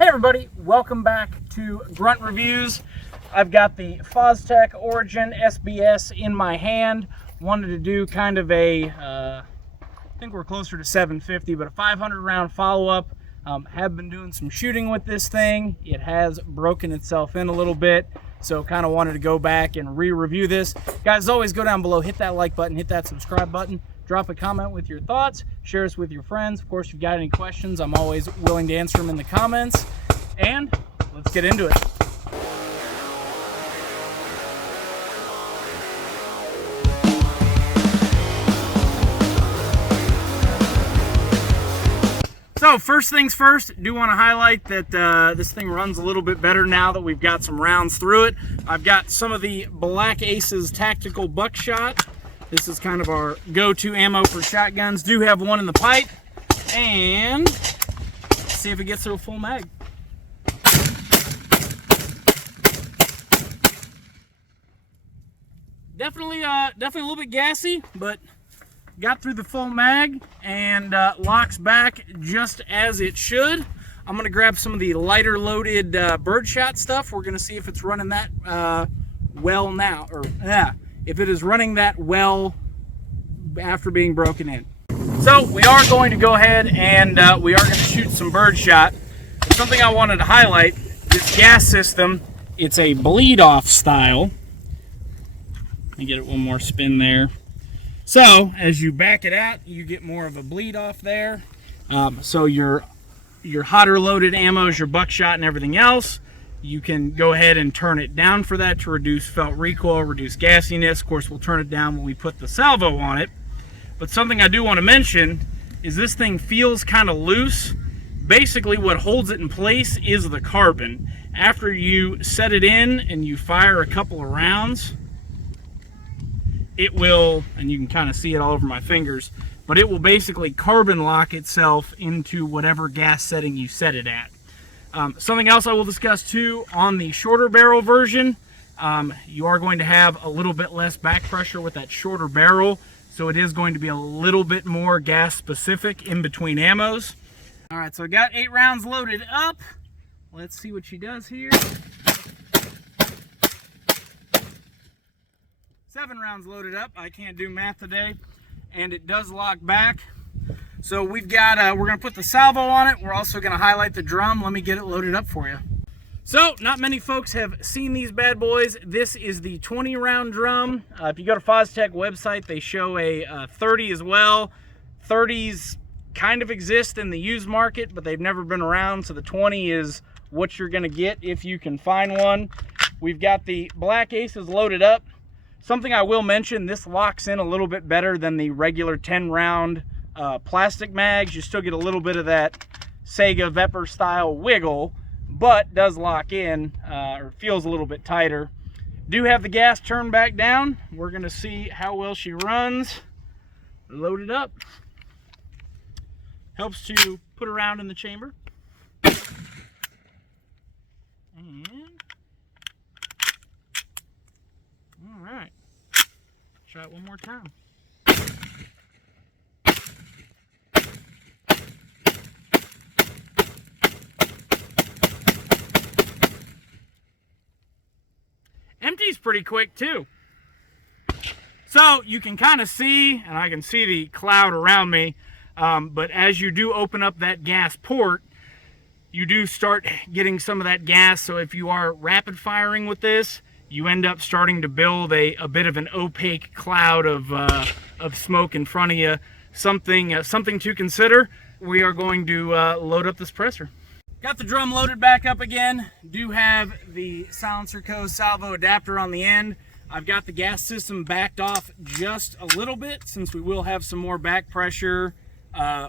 Hey everybody, welcome back to Grunt Reviews. I've got the Fostech Origin SBS in my hand. Wanted to do kind of a, I think we're closer to 750, but a 500 round follow-up. Have been doing some shooting with this thing. It has broken itself in a little bit, so kind of wanted to go back and re-review this. Guys, always go down below, hit that like button, hit that subscribe button. Drop a comment with your thoughts, share us with your friends. Of course, if you've got any questions, I'm always willing to answer them in the comments. And let's get into it. So first things first, do want to highlight that this thing runs a little bit better now that we've got some rounds through it. I've got some of the Black Aces tactical buckshot. This is kind of our go-to ammo for shotguns. Do have one in the pipe, and let's see if it gets to a full mag. Definitely a little bit gassy, but got through the full mag and locks back just as it should. I'm gonna grab some of the lighter loaded birdshot stuff. We're gonna see if it's running that well now, or yeah. If it is running that well after being broken in. So we are going to go ahead and we are going to shoot some birdshot. Something I wanted to highlight, this gas system, it's a bleed off style. Let me get it one more spin there. So as you back it out, you get more of a bleed off there. So your hotter loaded ammos, your buckshot and everything else, you can go ahead and turn it down for that to reduce felt recoil, reduce gassiness. Of course, we'll turn it down when we put the salvo on it. But something I do want to mention is this thing feels kind of loose. Basically, what holds it in place is the carbon. After you set it in and you fire a couple of rounds, it will, and you can kind of see it all over my fingers, but it will basically carbon lock itself into whatever gas setting you set it at. Something else I will discuss too, on the shorter barrel version, you are going to have a little bit less back pressure with that shorter barrel, so it is going to be a little bit more gas specific in between ammos. All right, so I got 8 rounds loaded up. Let's see what she does here. 7 rounds loaded up. I can't do math today, and it does lock back. So we've got, we're going to put the salvo on it. We're also going to highlight the drum. Let me get it loaded up for you. So, not many folks have seen these bad boys. This is the 20 round drum. If you go to Fostech website, they show a 30 as well. 30s kind of exist in the used market, but they've never been around. So the 20 is what you're going to get if you can find one. We've got the Black Aces loaded up. Something I will mention, this locks in a little bit better than the regular 10 round plastic mags. You still get a little bit of that Sega Vepr style wiggle, but does lock in, or feels a little bit tighter. Do have the gas turned back down. We're gonna see how well she runs. Load it up. Helps to put around in the chamber. And all right, try it one more time. Empty's pretty quick too. So you can kind of see, and I can see the cloud around me, but as you do open up that gas port, you do start getting some of that gas. So if you are rapid firing with this, you end up starting to build a bit of an opaque cloud of smoke in front of you. Something to consider. We are going to load up this suppressor. Got the drum loaded back up again. Do have the SilencerCO Salvo adapter on the end. I've got the gas system backed off just a little bit, since we will have some more back pressure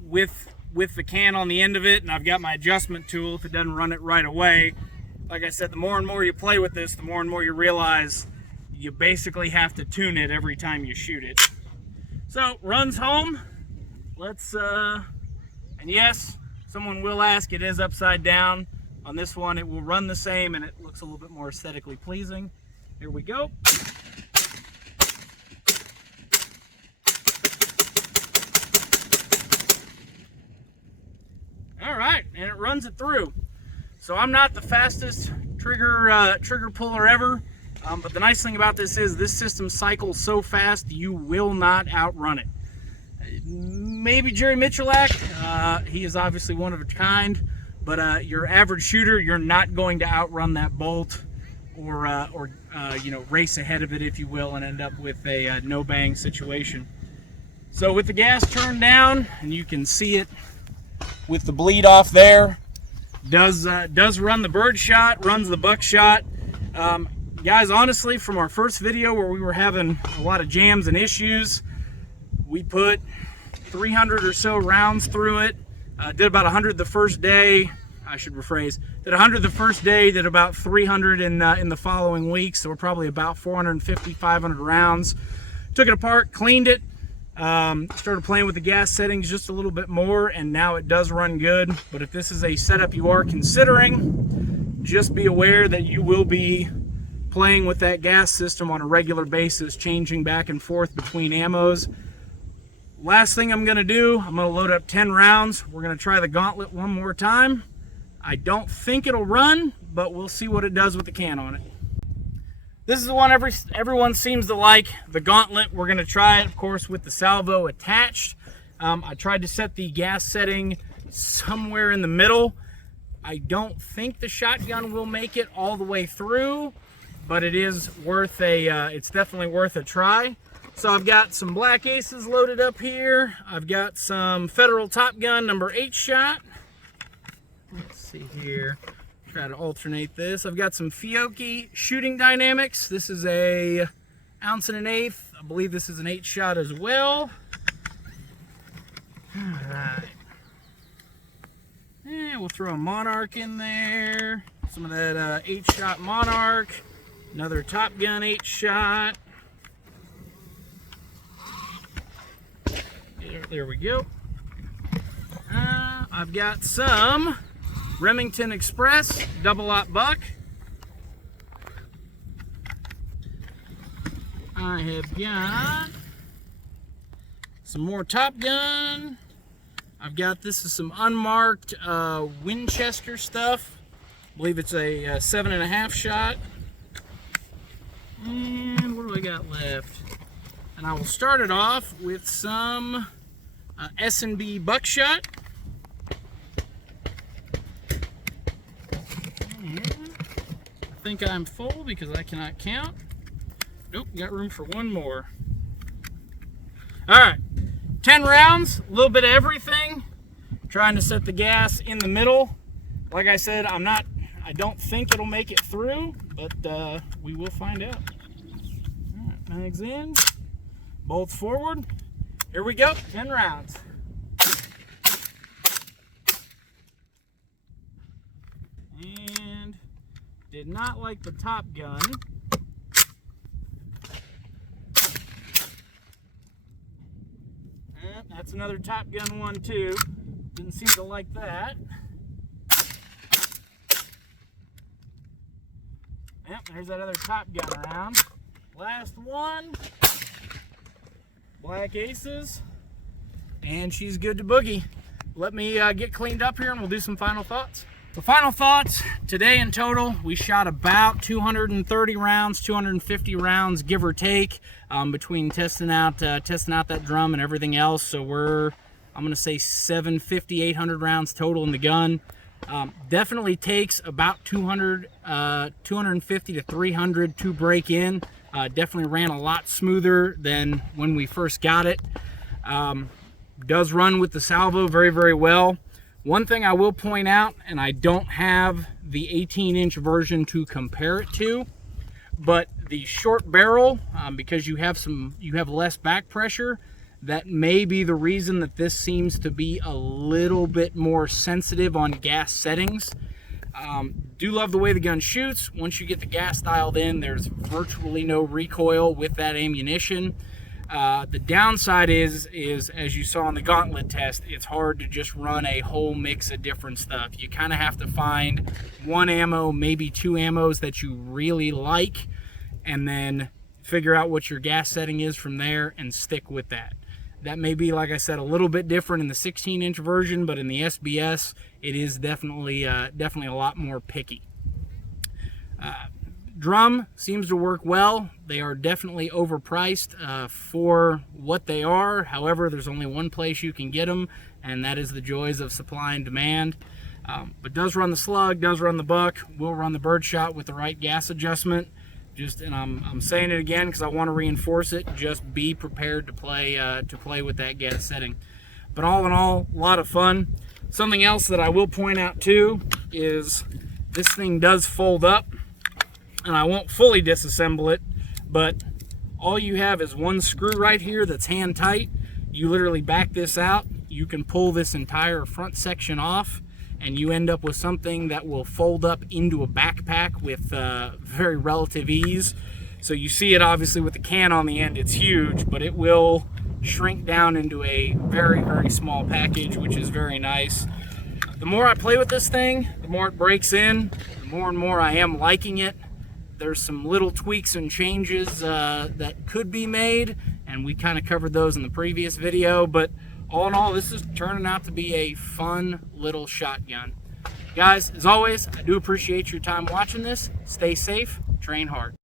with the can on the end of it, and I've got my adjustment tool if it doesn't run it right away. Like I said, the more and more you play with this, the more and more you realize you basically have to tune it every time you shoot it. So, runs home. Let's, and yes, someone will ask, it is upside down. On this one, it will run the same, and it looks a little bit more aesthetically pleasing. Here we go. All right, and it runs it through. So I'm not the fastest trigger puller ever, but the nice thing about this is this system cycles so fast you will not outrun it. Maybe Jerry Michalak, he is obviously one of a kind, but your average shooter, you're not going to outrun that bolt or you know, race ahead of it, if you will, and end up with a no bang situation. So with the gas turned down, and you can see it with the bleed off there, does run the bird shot, runs the buckshot. Guys, honestly, from our first video where we were having a lot of jams and issues, we put 300 or so rounds through it. Did about 100 the first day. I should rephrase. Did 100 the first day, did about 300 in the following week, so we're probably about 450, 500 rounds. Took it apart, cleaned it, started playing with the gas settings just a little bit more, and now it does run good. But if this is a setup you are considering, just be aware that you will be playing with that gas system on a regular basis, changing back and forth between ammos. Last thing I'm going to do, I'm going to load up 10 rounds. We're going to try the gauntlet one more time. I don't think it'll run, but we'll see what it does with the can on it. This is the one everyone seems to like, the gauntlet. We're going to try it, of course, with the salvo attached. I tried to set the gas setting somewhere in the middle. I don't think the shotgun will make it all the way through, but it is worth it's definitely worth a try. So I've got some black aces loaded up here. I've got some Federal Top Gun number 8 shot. Let's see here. Try to alternate this. I've got some Fiocchi Shooting Dynamics. This is a 1 1/8 ounce. I believe this is an 8 shot as well. All right. And we'll throw a Monarch in there. Some of that 8 shot Monarch. Another Top Gun 8 shot. There we go. I've got some Remington Express double-aught buck. I have got some more Top Gun. I've got, this is some unmarked Winchester stuff. I believe it's a 7.5 shot. And what do I got left? And I will start it off with some S&B buckshot. And I think I'm full because I cannot count. Nope, got room for one more. All right, 10 rounds, a little bit of everything. Trying to set the gas in the middle. Like I said, I don't think it'll make it through, but we will find out. All right, mags in, bolts forward. Here we go, 10 rounds. And did not like the Top Gun. That's another Top Gun one too. Didn't seem to like that. Yep, there's that other Top Gun round. Last one. Black aces. And she's good to boogie. Let me get cleaned up here and we'll do some final thoughts. The final thoughts, today in total, we shot about 230 rounds, 250 rounds, give or take, between testing out that drum and everything else. So I'm gonna say 750, 800 rounds total in the gun. Definitely takes about 250 to 300 to break in. Definitely ran a lot smoother than when we first got it. Does run with the salvo very, very well. One thing I will point out, and I don't have the 18-inch version to compare it to, but the short barrel, because you have less back pressure, that may be the reason that this seems to be a little bit more sensitive on gas settings. Do love the way the gun shoots. Once you get the gas dialed in, there's virtually no recoil with that ammunition. The downside is as you saw in the gauntlet test, it's hard to just run a whole mix of different stuff. You kind of have to find one ammo, maybe two ammos that you really like, and then figure out what your gas setting is from there and stick with that. That may be, like I said, a little bit different in the 16-inch version, but in the SBS, it is definitely a lot more picky. Drum seems to work well. They are definitely overpriced for what they are. However, there's only one place you can get them, and that is the joys of supply and demand. But does run the slug, does run the buck, will run the birdshot with the right gas adjustment. And I'm saying it again because I want to reinforce it. Just be prepared to play with that gas setting. But all in all, a lot of fun. Something else that I will point out too is this thing does fold up, and I won't fully disassemble it, but all you have is one screw right here that's hand tight. You literally back this out, you can pull this entire front section off, and you end up with something that will fold up into a backpack with very relative ease. So you see it obviously with the can on the end, it's huge, but it will shrink down into a very, very small package, which is very nice. The more I play with this thing, the more it breaks in, the more and more I am liking it. There's some little tweaks and changes that could be made, and we kind of covered those in the previous video, but all in all, this is turning out to be a fun little shotgun. Guys, as always, I do appreciate your time watching this. Stay safe, train hard.